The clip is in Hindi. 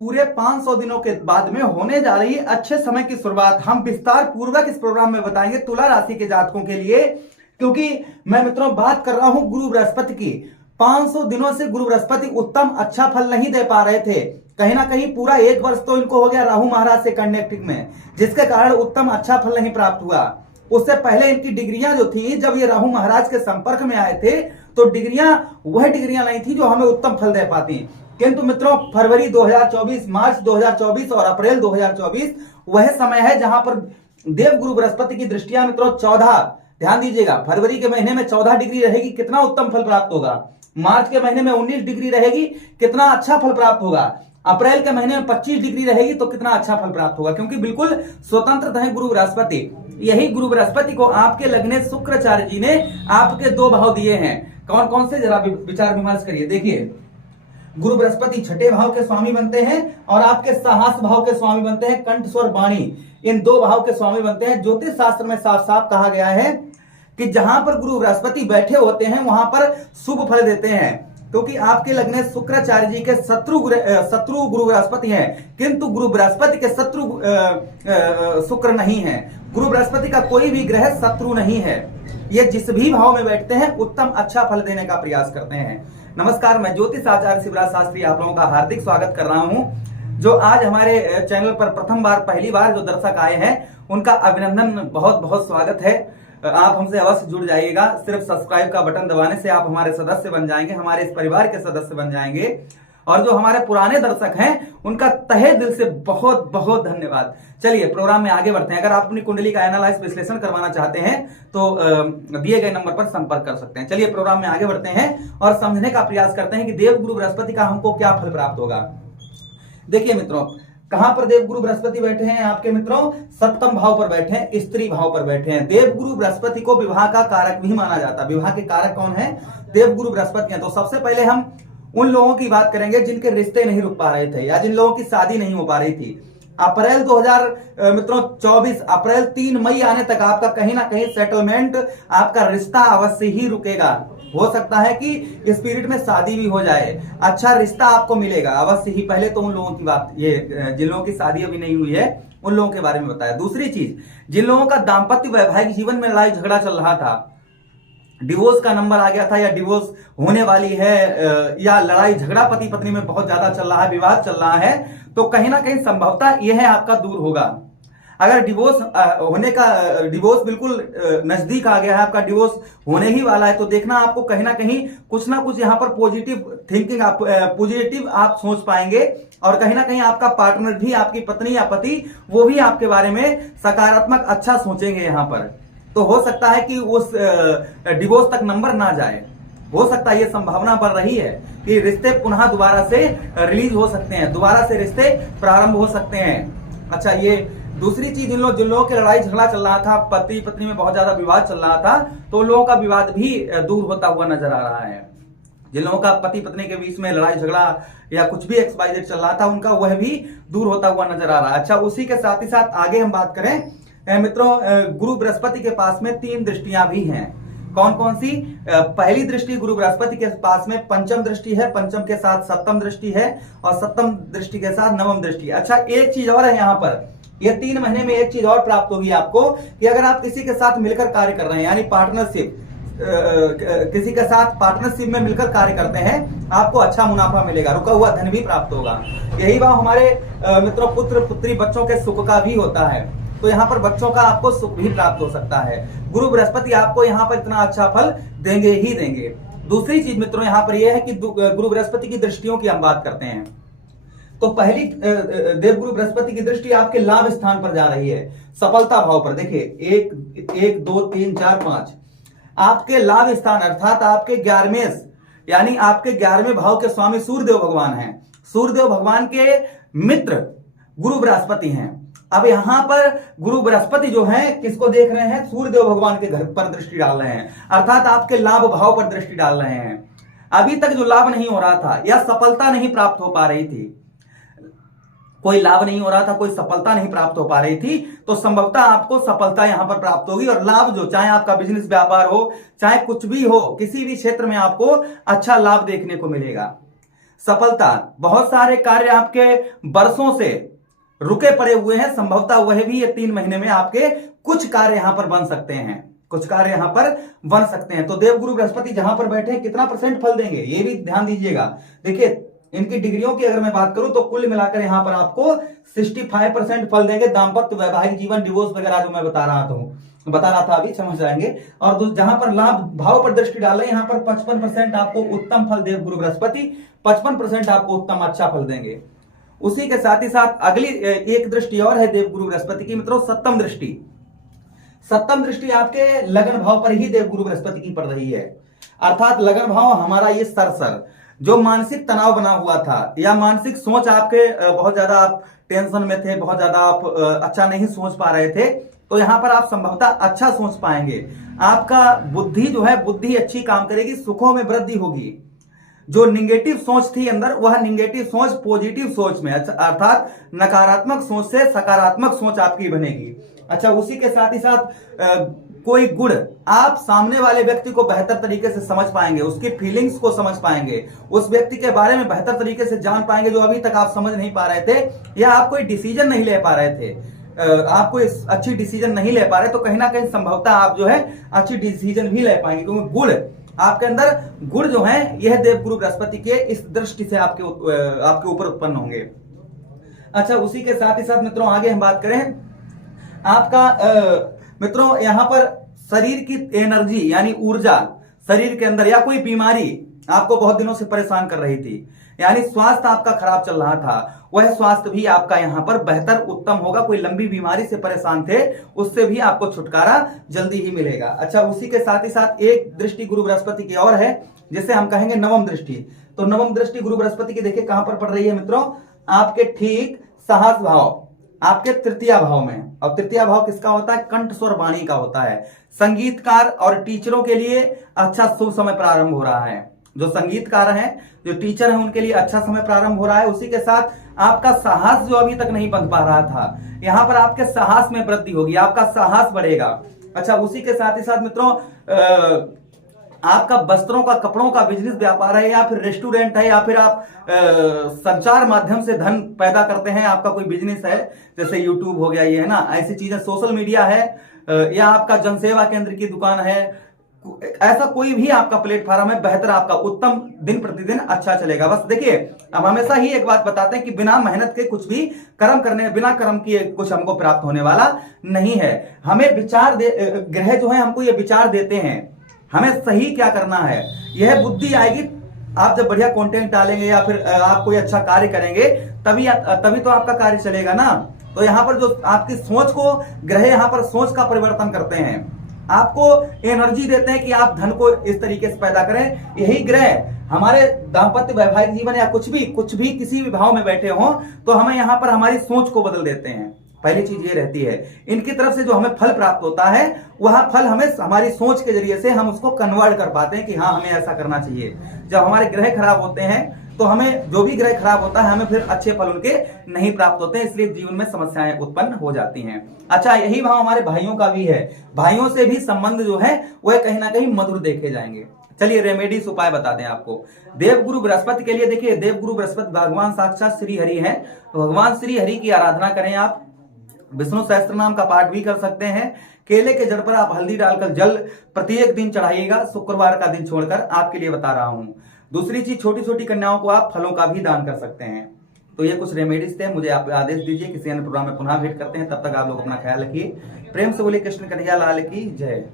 पूरे 500 दिनों के बाद में होने जा रही है अच्छे समय की शुरुआत। हम विस्तार पूर्वक इस प्रोग्राम में बताएंगे तुला राशि के जातकों के लिए, क्योंकि मैं मित्रों बात कर रहा हूं गुरु बृहस्पति की। 500 दिनों से गुरु बृहस्पति उत्तम अच्छा फल नहीं दे पा रहे थे। कहीं ना कहीं पूरा एक वर्ष तो इनको हो गया राहु महाराज से कनेक्टिंग में, जिसके कारण उत्तम अच्छा फल नहीं प्राप्त हुआ। उससे पहले इनकी डिग्रियां जो थी, जब ये राहु महाराज के संपर्क में आए थे तो डिग्रियां वह डिग्रियां नहीं थी जो हमें उत्तम फल दे पाती। किंतु मित्रों फरवरी 2024, मार्च 2024 और अप्रैल 2024 वह समय है जहां पर देव गुरु बृहस्पति की दृष्टियां मित्रों 14, ध्यान दीजिएगा, फरवरी के महीने में 14 डिग्री रहेगी, कितना उत्तम फल प्राप्त होगा। मार्च के महीने में 19 डिग्री रहेगी, कितना अच्छा फल प्राप्त होगा। अप्रैल के महीने में 25 डिग्री रहेगी तो कितना अच्छा फल प्राप्त होगा, क्योंकि बिल्कुल स्वतंत्र है गुरु बृहस्पति। यही गुरु बृहस्पति को आपके लगने शुक्राचार्य जी ने आपके 2 भाव दिए हैं। कौन कौन से, जरा विचार विमर्श करिए। देखिए, गुरु बृहस्पति छठे भाव के स्वामी बनते हैं और आपके साहस भाव के स्वामी बनते हैं, कंठ स्वर वाणी, इन 2 भाव के स्वामी बनते हैं। ज्योतिष शास्त्र में साफ साफ कहा गया है कि जहां पर गुरु बृहस्पति बैठे होते हैं वहां पर शुभ फल देते हैं, क्योंकि आपके लगने शुक्राचार्य जी के शत्रु गुरु बृहस्पति हैं, किंतु गुरु बृहस्पति के शत्रु शुक्र नहीं है। गुरु बृहस्पति का कोई भी ग्रह शत्रु नहीं है। ये जिस भी भाव में बैठते हैं उत्तम अच्छा फल देने का प्रयास करते हैं। नमस्कार, मैं ज्योतिष आचार्य शिवराज शास्त्री आप लोगों का हार्दिक स्वागत कर रहा हूं। जो आज हमारे चैनल पर प्रथम बार पहली बार जो दर्शक आए हैं उनका अभिनंदन, बहुत बहुत स्वागत है। आप हमसे अवश्य जुड़ जाइएगा। सिर्फ सब्सक्राइब का बटन दबाने से आप हमारे सदस्य बन जाएंगे, हमारे इस परिवार के सदस्य बन जाएंगे। और जो हमारे पुराने दर्शक हैं उनका तहे दिल से बहुत बहुत धन्यवाद। चलिए प्रोग्राम में आगे बढ़ते हैं। अगर आप अपनी कुंडली का एनालाइज विश्लेषण करवाना चाहते हैं तो दिए गए नंबर पर संपर्क कर सकते हैं। चलिए प्रोग्राम में आगे बढ़ते हैं और समझने का प्रयास करते हैं कि देव गुरु बृहस्पति का हमको क्या फल प्राप्त होगा। देखिए मित्रों, कहां पर देव गुरु बृहस्पति बैठे हैं आपके मित्रों? सप्तम भाव पर बैठे हैं, स्त्री भाव पर बैठे हैं। देव गुरु बृहस्पति को विवाह का कारक भी माना जाता है। विवाह के कारक कौन है? देव गुरु बृहस्पति हैं। तो सबसे पहले हम उन लोगों की बात करेंगे जिनके रिश्ते नहीं रुक पा रहे थे या जिन लोगों की शादी नहीं हो पा रही थी। अप्रैल 2024 अप्रैल 3 मई आने तक आपका कहीं ना कहीं सेटलमेंट, आपका रिश्ता अवश्य ही रुकेगा। हो सकता है कि स्पिरिट में शादी भी हो जाए, अच्छा रिश्ता आपको मिलेगा अवश्य ही। पहले तो उन लोगों की बात, ये जिन लोगों की शादी अभी नहीं हुई है उन लोगों के बारे में बताया। दूसरी चीज, जिन लोगों का दाम्पत्य वैवाहिक जीवन में लड़ाई झगड़ा चल रहा था, डिवोर्स का नंबर आ गया था या डिवोर्स होने वाली है, या लड़ाई झगड़ा पति पत्नी में बहुत ज्यादा चल रहा है, विवाद चल रहा है, तो कहीं ना कहीं संभवतः यह है आपका दूर होगा। अगर डिवोर्स होने का, डिवोर्स बिल्कुल नजदीक आ गया है, आपका डिवोर्स होने ही वाला है, तो देखना आपको कहीं ना कुछ यहाँ पर पॉजिटिव थिंकिंग, पॉजिटिव आप सोच पाएंगे। और कहीं ना कहीं आपका पार्टनर भी, आपकी पत्नी या पति, वो भी आपके बारे में सकारात्मक अच्छा सोचेंगे यहाँ पर। तो हो सकता है कि उस डिवोर्स तक नंबर ना जाए। हो सकता है, ये संभावना बढ़ रही है कि रिश्ते पुनः दोबारा से रिलीज हो सकते हैं, दोबारा से रिश्ते प्रारंभ हो सकते हैं। अच्छा, ये दूसरी चीज, जिन लोगों के लड़ाई झगड़ा चल रहा था, पति पत्नी में बहुत ज्यादा विवाद चल रहा था, तो उन लोगों का विवाद भी दूर होता हुआ नजर आ रहा है। जिन लोगों का पति पत्नी के बीच में लड़ाई झगड़ा या कुछ भी XYZ चल रहा था, उनका वह भी दूर होता हुआ नजर आ रहा है। अच्छा, उसी के साथ ही साथ आगे हम बात करें मित्रों, गुरु बृहस्पति के पास में 3 दृष्टियां भी हैं। कौन कौन सी? पहली दृष्टि गुरु बृहस्पति के पास में पंचम दृष्टि है, पंचम के साथ सप्तम दृष्टि है और सप्तम दृष्टि के साथ नवम दृष्टि है। अच्छा, एक चीज और है यहाँ पर, ये 3 महीने में एक चीज और प्राप्त होगी आपको कि अगर आप किसी के साथ मिलकर कार्य कर रहे हैं, यानी पार्टनरशिप, किसी के साथ पार्टनरशिप में मिलकर कार्य करते हैं, आपको अच्छा मुनाफा मिलेगा, रुका हुआ धन भी प्राप्त होगा। यही भाव हमारे मित्रों पुत्र पुत्री बच्चों के सुख का भी होता है, तो यहाँ पर बच्चों का आपको सुख भी प्राप्त हो सकता है। गुरु बृहस्पति आपको यहाँ पर इतना अच्छा फल देंगे ही देंगे। दूसरी चीज मित्रों यहाँ पर यह है कि गुरु बृहस्पति की दृष्टियों की हम बात करते हैं, तो पहली देवगुरु बृहस्पति की दृष्टि आपके लाभ स्थान पर जा रही है, सफलता भाव पर। देखिए 1 2 3 4 5 आपके लाभ स्थान, अर्थात आपके 11वें, यानी आपके 11वें भाव के स्वामी सूर्यदेव भगवान हैं। सूर्यदेव भगवान के मित्र गुरु बृहस्पति हैं। अब यहां पर गुरु बृहस्पति जो हैं किसको देख रहे हैं? सूर्यदेव भगवान के घर पर दृष्टि डाल रहे हैं, अर्थात आपके लाभ भाव पर दृष्टि डाल रहे हैं। अभी तक जो लाभ नहीं हो रहा था या सफलता नहीं प्राप्त हो पा रही थी, कोई लाभ नहीं हो रहा था, कोई सफलता नहीं प्राप्त हो पा रही थी, तो संभवतः आपको सफलता यहां पर प्राप्त होगी। और लाभ जो, चाहे आपका बिजनेस व्यापार हो, चाहे कुछ भी हो, किसी भी क्षेत्र में आपको अच्छा लाभ देखने को मिलेगा। सफलता, बहुत सारे कार्य आपके वर्षों से रुके पड़े हुए हैं, संभवतः वह भी ये 3 महीने में आपके कुछ कार्य यहां पर बन सकते हैं, कुछ कार्य यहां पर बन सकते हैं। तो देवगुरु बृहस्पति जहां पर बैठे हैं कितना % फल देंगे ये भी ध्यान दीजिएगा। देखिए इनकी डिग्रियों की अगर मैं बात करूं तो कुल मिलाकर यहां पर आपको 65% फल देंगे। दाम्पत्य, वैवाहिक जीवन, डिवोर्स वगैरह जो मैं बता रहा था अभी, समझ जाएंगे। और जहां पर लाभ भाव पर दृष्टि डालें, यहां पर 55% आपको उत्तम फल देवगुरु बृहस्पति 55% आपको उत्तम अच्छा फल देंगे। उसी के साथ ही साथ अगली एक दृष्टि और है देवगुरु बृहस्पति की मित्रों, सप्तम दृष्टि। सप्तम दृष्टि आपके लगन भाव पर ही देवगुरु बृहस्पति की पड़ रही है। अर्थात लगन भाव हमारा ये सरसर जो मानसिक तनाव बना हुआ था या मानसिक सोच आपके बहुत ज्यादा आप टेंशन में थे, बहुत ज्यादा आप अच्छा नहीं सोच पा रहे थे, तो यहां पर आप संभवतः अच्छा सोच पाएंगे। आपका बुद्धि जो है, बुद्धि अच्छी काम करेगी, सुखों में वृद्धि होगी। जो निगेटिव सोच थी अंदर, वह निगेटिव सोच पॉजिटिव सोच में, अर्थात नकारात्मक सोच से सकारात्मक सोच आपकी बनेगी। अच्छा, उसी के साथ ही साथ कोई गुण आप सामने वाले व्यक्ति को बेहतर तरीके से समझ पाएंगे, उसकी फीलिंग्स को समझ पाएंगे, उस व्यक्ति के बारे में बेहतर तरीके से जान पाएंगे जो अभी तक आप समझ नहीं पा रहे थे, या आप कोई डिसीजन नहीं ले पा रहे थे, आप कोई अच्छी डिसीजन नहीं ले पा रहे, तो कहीं ना कहीं संभवतः आप जो है अच्छी डिसीजन भी ले पाएंगे, क्योंकि गुण आपके अंदर गुण जो है यह देवगुरु बृहस्पति के इस दृष्टि से आपके ऊपर उत्पन्न होंगे। अच्छा, उसी के साथ ही साथ मित्रों आगे हम बात करें आपका मित्रों यहां पर शरीर की एनर्जी यानी ऊर्जा शरीर के अंदर, या कोई बीमारी आपको बहुत दिनों से परेशान कर रही थी, यानी स्वास्थ्य आपका खराब चल रहा था, वह स्वास्थ्य भी आपका यहां पर बेहतर उत्तम होगा। कोई लंबी बीमारी से परेशान थे, उससे भी आपको छुटकारा जल्दी ही मिलेगा। अच्छा, उसी के साथ ही साथ एक दृष्टि गुरु बृहस्पति की और है, जिसे हम कहेंगे नवम दृष्टि। तो नवम दृष्टि गुरु बृहस्पति की देखिए कहां पर पड़ रही है मित्रों, आपके ठीक साहस भाव, आपके तृतीय भाव में। और तृतीय भाव किसका होता है? कंठ स्वर वाणी का होता है। संगीतकार और टीचरों के लिए अच्छा शुभ समय प्रारंभ हो रहा है। जो संगीतकार हैं, जो टीचर हैं, उनके लिए अच्छा समय प्रारंभ हो रहा है। उसी के साथ आपका साहस जो अभी तक नहीं बन पा रहा था, यहां पर आपके साहस में वृद्धि होगी, आपका साहस बढ़ेगा। अच्छा, उसी के साथ ही साथ मित्रों आपका वस्त्रों का, कपड़ों का बिजनेस व्यापार है, या फिर रेस्टोरेंट है, या फिर आप संचार माध्यम से धन पैदा करते हैं, आपका कोई बिजनेस है, जैसे यूट्यूब हो गया, ये है ना, ऐसी चीजें, सोशल मीडिया है, या आपका जनसेवा केंद्र की दुकान है, ऐसा कोई भी आपका प्लेटफॉर्म है, बेहतर आपका उत्तम दिन प्रतिदिन अच्छा चलेगा। बस देखिए, अब हमेशा ही एक बात बताते हैं कि बिना मेहनत के कुछ भी कर्म करने, बिना कर्म किए कुछ हमको प्राप्त होने वाला नहीं है। हमें विचार ग्रह जो है हमको ये विचार देते हैं हमें सही क्या करना है। यह बुद्धि आएगी आप जब बढ़िया कंटेंट डालेंगे या फिर आप कोई अच्छा कार्य करेंगे, तभी तो आपका कार्य चलेगा ना। तो यहाँ पर जो आपकी सोच को ग्रह यहाँ पर सोच का परिवर्तन करते हैं, आपको एनर्जी देते हैं कि आप धन को इस तरीके से पैदा करें। यही ग्रह हमारे दाम्पत्य वैवाहिक जीवन या कुछ भी किसी भी भाव में बैठे हों, तो हमें यहाँ पर हमारी सोच को बदल देते हैं। पहली चीज ये रहती है, इनकी तरफ से जो हमें फल प्राप्त होता है, वह फल हमें हमारी सोच के जरिए से हम उसको कन्वर्ट कर पाते हैं कि हाँ, हमें ऐसा करना चाहिए। जब हमारे ग्रह खराब होते हैं, तो हमें जो भी ग्रह खराब होता है, हमें फिर अच्छे फल उनके नहीं प्राप्त होते हैं, इसलिए जीवन में समस्याएं उत्पन्न हो जाती हैं। अच्छा, यही भाव हमारे भाइयों का भी है। भाइयों से भी संबंध जो है वह कहीं ना कहीं मधुर देखे जाएंगे। चलिए रेमेडीज उपाय बता दें आपको देवगुरु बृहस्पति के लिए। देखिए, देवगुरु बृहस्पति भगवान साक्षात श्री हरि हैं, तो भगवान श्री हरि की आराधना करें। आप विष्णु सहस्त्र नाम का पाठ भी कर सकते हैं। केले के जड़ पर आप हल्दी डालकर जल प्रत्येक दिन चढ़ाइएगा, शुक्रवार का दिन छोड़कर, आपके लिए बता रहा हूं। दूसरी चीज, छोटी छोटी कन्याओं को आप फलों का भी दान कर सकते हैं। तो ये कुछ रेमेडीज थे, मुझे आप आदेश दीजिए। किसी अन्य प्रोग्राम में पुनः भेंट करते हैं, तब तक आप लोग अपना ख्याल रखिए। प्रेम से बोलिए कृष्ण कन्हैया लाल की जय।